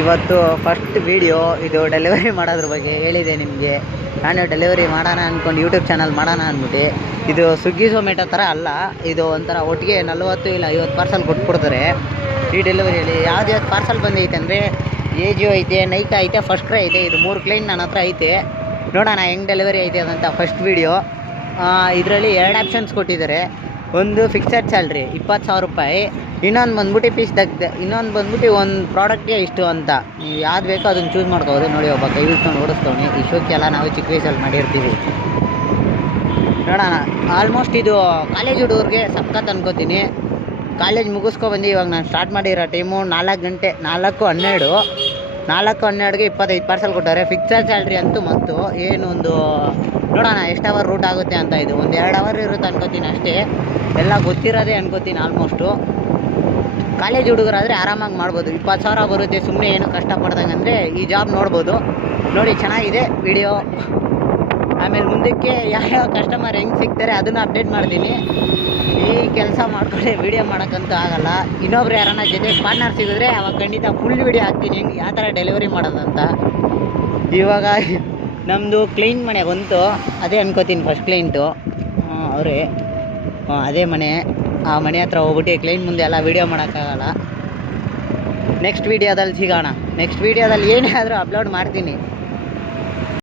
ಇವತ್ತು first video ಇದು delivery ಮಾಡೋದ್ರ ಬಗ್ಗೆ ಹೇಳಿದೆ ನಿಮಗೆ. ನಾನು ಡೆಲಿವರಿ ಮಾಡೋಣ ಅಂದ್ಕೊಂಡು ಯೂಟ್ಯೂಬ್ ಚಾನಲ್ ಮಾಡೋಣ ಅಂದ್ಬಿಟ್ಟು. ಇದು ಸ್ವಿಗ್ಗಿ ಝೊಮ್ಯಾಟೊ ಥರ ಅಲ್ಲ, ಇದು ಒಂಥರ ಒಟ್ಟಿಗೆ 40 ಇಲ್ಲ 50 ಪಾರ್ಸಲ್ ಕೊಟ್ಬಿಡ್ತಾರೆ. ಈ ಡೆಲಿವರಿಯಲ್ಲಿ ಯಾವ್ದು ಪಾರ್ಸಲ್ ಬಂದೈತೆ ಅಂದರೆ ಏಜಿಯೋ ಐತೆ, ನೈಕಾ ಐತೆ, ಫಸ್ಟ್ ಕ್ರೈ ಐತೆ. ಇದು 3 ಕ್ಲೈಂಟ್ ನನ್ನ ಹತ್ರ ಐತೆ. ನೋಡೋಣ ಹೆಂಗೆ ಡೆಲಿವರಿ ಐತೆ ಅದಂತ ಫಸ್ಟ್ ವೀಡಿಯೋ. ಇದರಲ್ಲಿ 2 ಆಪ್ಷನ್ಸ್ ಕೊಟ್ಟಿದ್ದಾರೆ. ಒಂದು ಫಿಕ್ಸೆಡ್ ಸ್ಯಾಲ್ರಿ 20,000 ರೂಪಾಯಿ, ಇನ್ನೊಂದು ಬಂದ್ಬಿಟ್ಟು ಪೀಸ್ ತೆಗ್ದೆ, ಇನ್ನೊಂದು ಬಂದ್ಬಿಟ್ಟು ಒಂದು ಪ್ರಾಡಕ್ಟ್ಗೆ ಇಷ್ಟು ಅಂತ. ನೀವು ಯಾವ್ದು ಬೇಕೋ ಅದನ್ನು ಚೂಸ್ ಮಾಡ್ಕೋಬೋದು. ನೋಡಿ ಒಬ್ಬ ಕೈ ಇಟ್ಕೊಂಡು ಓಡಿಸ್ತಾವೆ. ಈ ಶೋಕ್ಕೆಲ್ಲ ನಾವು ಚಿಕ್ಕ ವಯಸ್ಸಲ್ಲಿ ಮಾಡಿರ್ತೀವಿ. ನೋಡೋಣ. ಆಲ್ಮೋಸ್ಟ್ ಇದು ಕಾಲೇಜ್ ಹುಡುಗರಿಗೆ ಸಖತ್ ಅನ್ಕೋತೀನಿ. ಕಾಲೇಜ್ ಮುಗಿಸ್ಕೊಬಂದು ಇವಾಗ ನಾನು ಸ್ಟಾರ್ಟ್ ಮಾಡಿರೋ ಟೈಮು 4 ಗಂಟೆ, 4:12. 4:12ಗೆ 25 ಪಾರ್ಸಲ್ ಕೊಟ್ಟಾರೆ. ಫಿಕ್ಸೆಡ್ ಸ್ಯಾಲ್ರಿ ಅಂತೂ ಮತ್ತು ಏನು ಒಂದು ನೋಡೋಣ ಎಷ್ಟು ಅವರ್ ರೂಟ್ ಆಗುತ್ತೆ ಅಂತ. ಇದು ಒಂದು 2 ಅವರ್ ಇರುತ್ತೆ ಅನ್ಕೋತೀನಿ ಅಷ್ಟೇ. ಎಲ್ಲ ಗೊತ್ತಿರೋದೇ ಅನ್ಕೋತೀನಿ ಆಲ್ಮೋಸ್ಟು. ಕಾಲೇಜ್ ಹುಡುಗರಾದರೆ ಆರಾಮಾಗಿ ಮಾಡ್ಬೋದು. 20,000 ಬರುತ್ತೆ ಸುಮ್ಮನೆ ಏನು ಕಷ್ಟಪಡ್ದಂಗೆ. ಅಂದರೆ ಈ ಜಾಬ್ ನೋಡ್ಬೋದು. ನೋಡಿ ಚೆನ್ನಾಗಿದೆ ವಿಡಿಯೋ. ಆಮೇಲೆ ಮುಂದಕ್ಕೆ ಯಾವ ಕಸ್ಟಮರ್ ಹೆಂಗೆ ಸಿಗ್ತಾರೆ ಅದನ್ನು ಅಪ್ಡೇಟ್ ಮಾಡ್ತೀನಿ. ಈ ಕೆಲಸ ಮಾಡ್ಕೊಂಡೆ ವೀಡಿಯೋ ಮಾಡೋಕ್ಕಂತೂ ಆಗಲ್ಲ. ಇನ್ನೊಬ್ರು ಯಾರನ್ನ ಜೊತೆ ಪಾರ್ಟ್ನರ್ ಸಿಗಿದ್ರೆ ಅವಾಗ ಖಂಡಿತ ಫುಲ್ ವೀಡಿಯೋ ಹಾಕ್ತೀನಿ ಹೆಂಗೆ ಯಾವ ಥರ ಡೆಲಿವರಿ ಮಾಡೋದಂತ. ಇವಾಗ ನಮ್ಮದು ಕ್ಲೈಂಟ್ ಮನೆ ಬಂತು, ಅದೇ ಅನ್ಕೋತೀನಿ ಫಸ್ಟ್ ಕ್ಲೈಂಟು ಅವರೇ. ಅದೇ ಮನೆ. ಆ ಮನೆ ಹತ್ರ ಹೋಗ್ಬಿಟ್ಟು ಕ್ಲೈಂಟ್ ಮುಂದೆ ಎಲ್ಲ ವೀಡಿಯೋ ಮಾಡೋಕ್ಕಾಗಲ್ಲ. ನೆಕ್ಸ್ಟ್ ವೀಡಿಯೋದಲ್ಲಿ ಸಿಗೋಣ. ನೆಕ್ಸ್ಟ್ ವೀಡಿಯೋದಲ್ಲಿ ಏನೇ ಆದರೂ ಅಪ್ಲೋಡ್ ಮಾಡ್ತೀನಿ.